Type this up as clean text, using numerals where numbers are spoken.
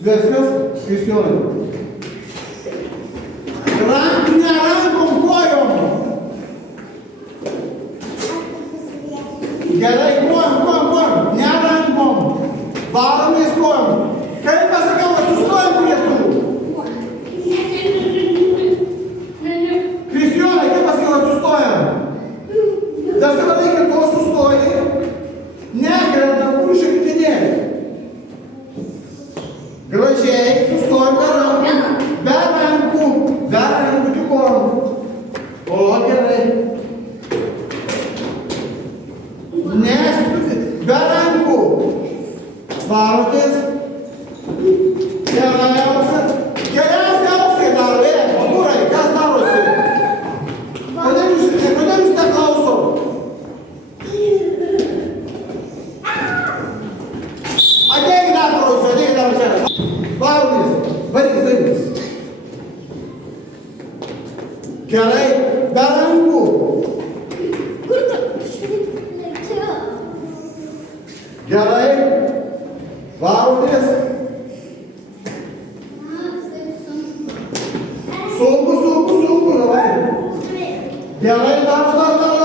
Viskas, Kristijonai. Ne rankom, kojom. Gerai, kojom. Ne rankom. Varomės kojom. Kaip pasakau, sustojam prie tų. Kristijonai, kaip pasakau, sustojam. Dabar reikia to sustojai. Nekrenta, kur šimtinėlį. Gražiai, sustojam be rankų. Be rankų tikom. O, gerai. Neskubit, be rankų. Varotės. Geriausia auksai daro, pamūrai, kas darosi? Kodėl jūs neklausom? Ateik dar čia. Varomės, varys. Gerai, be rankų. Gerai, varomės. Sunku, davai. Gerai, dar.